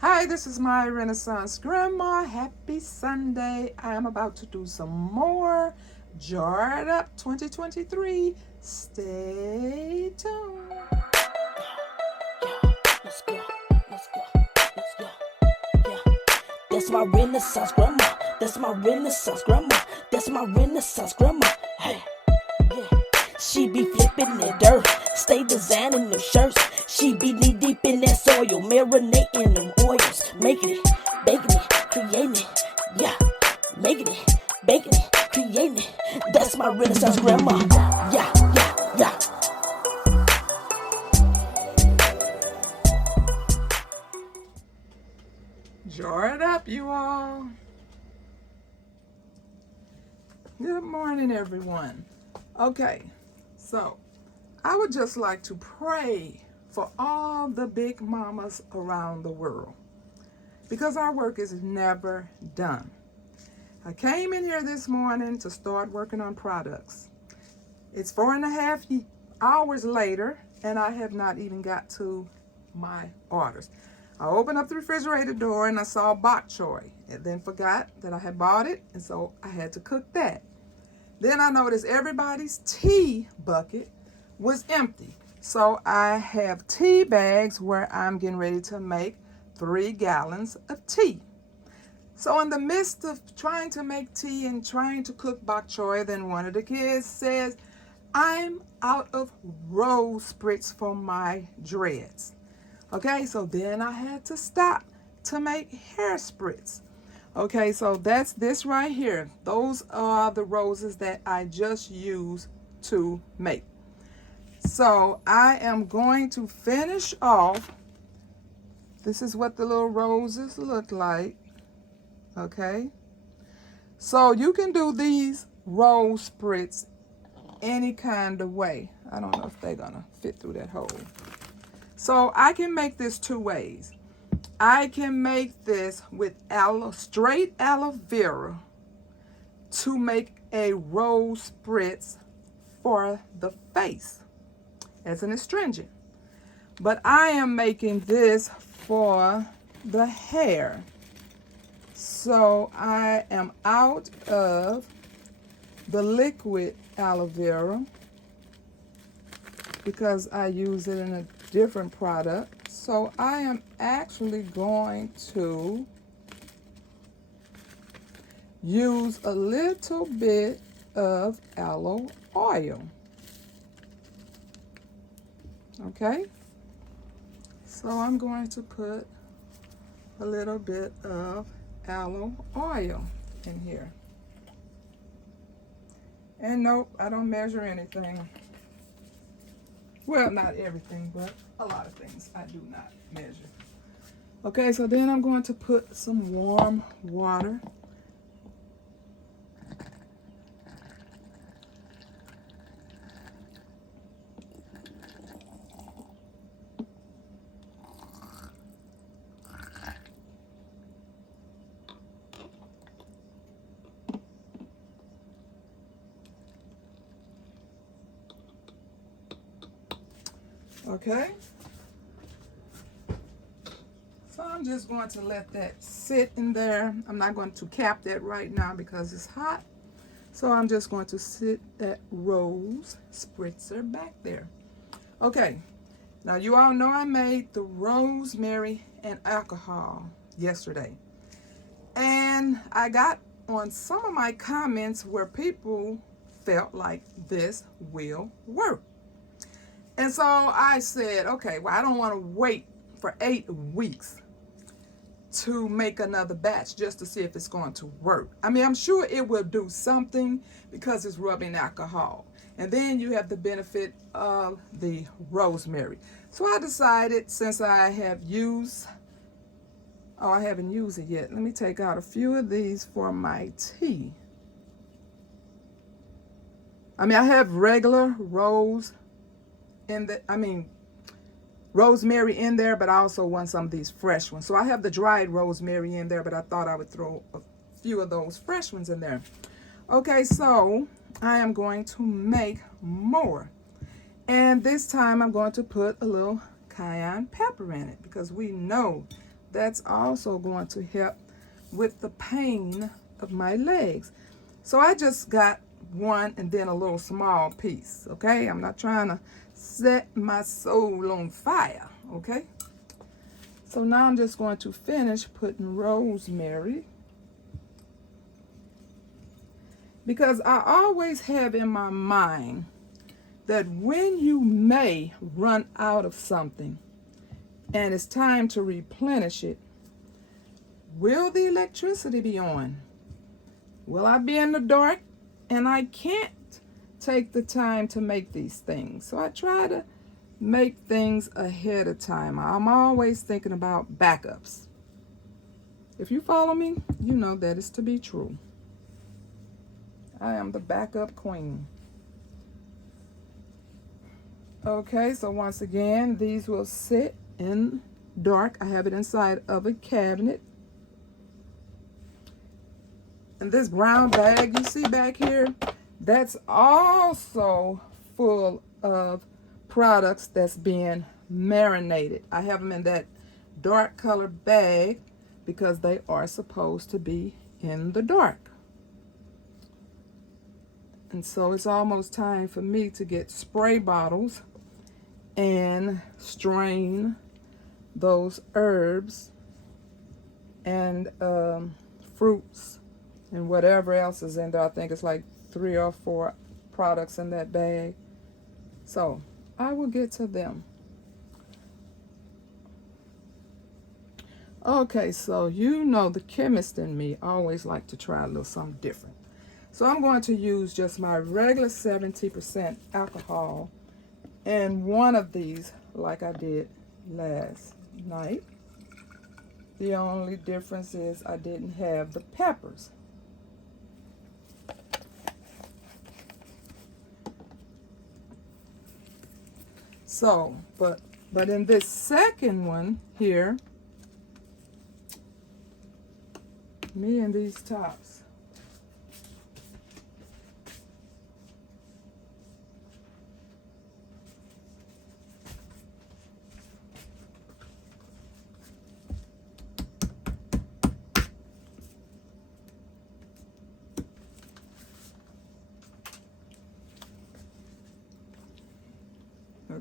Hi, this is my Renaissance Grandma. Happy Sunday. I am about to do some more Jarred Up 2023. Stay tuned. Yeah, let's go, let's go, let's go. Yeah, that's my Renaissance grandma. That's my Renaissance grandma. That's my Renaissance grandma. Hey, yeah. She be flipping that dirt, stay designing them shirts. She be knee deep in that soil, marinating them oils, making it, baking it, creating it. Yeah, making it, baking it, creating it. That's my Renaissance grandma. Yeah, yeah, yeah. Jarred Up, you all. Good morning, everyone. Okay, so I would just like to pray for all the big mamas around the world because our work is never done. I came in here this morning to start working on products. It's 4.5 hours later, and I have not even got to my orders. I opened up the refrigerator door and I saw bok choy, and then forgot that I had bought it, and so I had to cook that. Then I noticed everybody's tea bucket was empty. So I have tea bags where I'm getting ready to make 3 gallons of tea. So in the midst of trying to make tea and trying to cook bok choy, then one of the kids says, I'm out of rose spritz for my dreads. Okay, so then I had to stop to make hair spritz. Okay, so that's this right here. Those are the roses that I just used to make. So I am going to finish off. This is what the little roses look like. Okay. So you can do these rose spritz any kind of way. I don't know if they're gonna fit through that hole. So I can make this 2 ways. I can make this with straight aloe vera to make a rose spritz for the face as an astringent. But I am making this for the hair. So I am out of the liquid aloe vera because I use it in a different product. So I am actually going to use a little bit of aloe oil. Okay, so I'm going to put a little bit of aloe oil in here. And nope, I don't measure anything. Well, not everything, but a lot of things I do not measure. Okay, so then I'm going to put some warm water. Okay. So I'm just going to let that sit in there. I'm not going to cap that right now because it's hot. So I'm just going to sit that rose spritzer back there. Okay. Now you all know I made the rosemary and alcohol yesterday. And I got on some of my comments where people felt like this will work. And so I said, okay, well, I don't want to wait for 8 weeks to make another batch just to see if it's going to work. I mean, I'm sure it will do something because it's rubbing alcohol. And then you have the benefit of the rosemary. So I decided, since I have used, I haven't used it yet. Let me take out a few of these for my tea. I mean, I have regular rosemary in there, but I also want some of these fresh ones. So I have the dried rosemary in there, but I thought I would throw a few of those fresh ones in there. Okay, so I am going to make more. And this time I'm going to put a little cayenne pepper in it because we know that's also going to help with the pain of my legs. So I just got one and then a little small piece, okay? I'm not trying to set my soul on fire, okay? So now I'm just going to finish putting rosemary, because I always have in my mind that when you may run out of something and it's time to replenish it, will the electricity be on? Will I be in the dark and I can't take the time to make these things? So I try to make things ahead of time. I'm always thinking about backups. If you follow me, you know that is to be true. I am the backup queen. Okay, so once again, these will sit in dark. I have it inside of a cabinet. And this brown bag you see back here, that's also full of products that's being marinated. I have them in that dark colored bag because they are supposed to be in the dark. And so it's almost time for me to get spray bottles and strain those herbs and fruits and whatever else is in there. I think it's like 3 or 4 products in that bag. So I will get to them. Okay, so you know the chemist in me always like to try a little something different. So I'm going to use just my regular 70% alcohol and one of these like I did last night. The only difference is I didn't have the peppers. So, but in this second one here, me and these tops.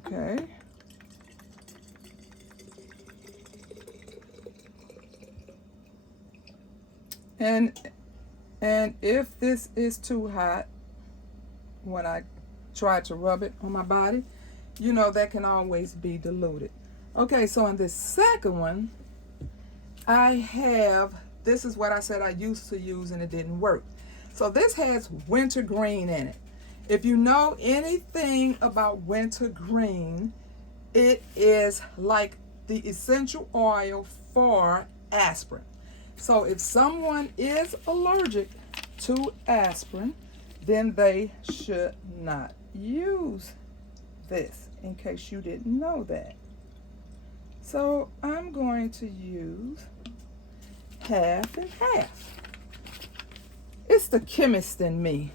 Okay. And if this is too hot when I try to rub it on my body, you know that can always be diluted. Okay, so in this second one, I have, this is what I said I used to use and it didn't work. So this has wintergreen in it. If you know anything about wintergreen, it is like the essential oil for aspirin. So if someone is allergic to aspirin, then they should not use this, in case you didn't know that. So I'm going to use half and half. It's the chemist in me.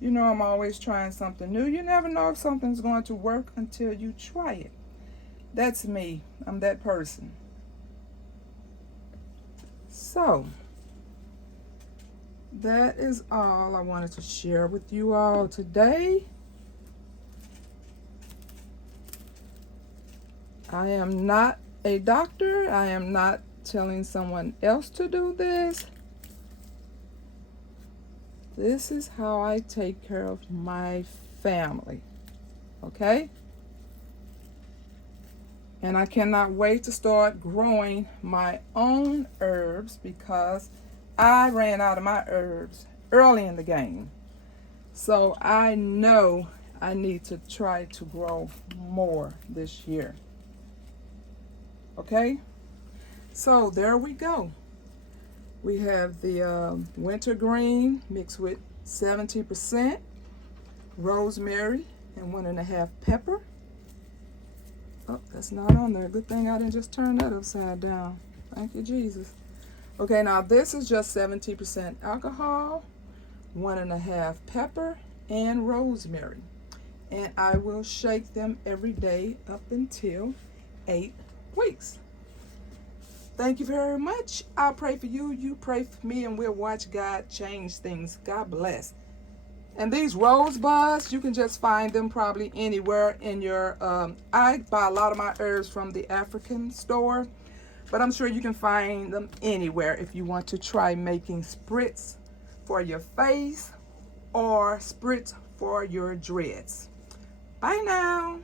You know I'm always trying something new. You never know if something's going to work until you try it. That's me. I'm that person. So, that is all I wanted to share with you all today. I am not a doctor. I am not telling someone else to do this. This is how I take care of my family. Okay? And I cannot wait to start growing my own herbs because I ran out of my herbs early in the game. So I know I need to try to grow more this year. Okay? So there we go. We have the wintergreen mixed with 70% rosemary and 1.5 pepper. Oh, that's not on there. Good thing I didn't just turn that upside down. Thank you, Jesus. Okay, now this is just 70% alcohol, 1.5 pepper, and rosemary. And I will shake them every day up until 8 weeks. Thank you very much. I'll pray for you. You pray for me, and we'll watch God change things. God bless. And these rosebuds, you can just find them probably anywhere in your, I buy a lot of my herbs from the African store, but I'm sure you can find them anywhere if you want to try making spritz for your face or spritz for your dreads. Bye now.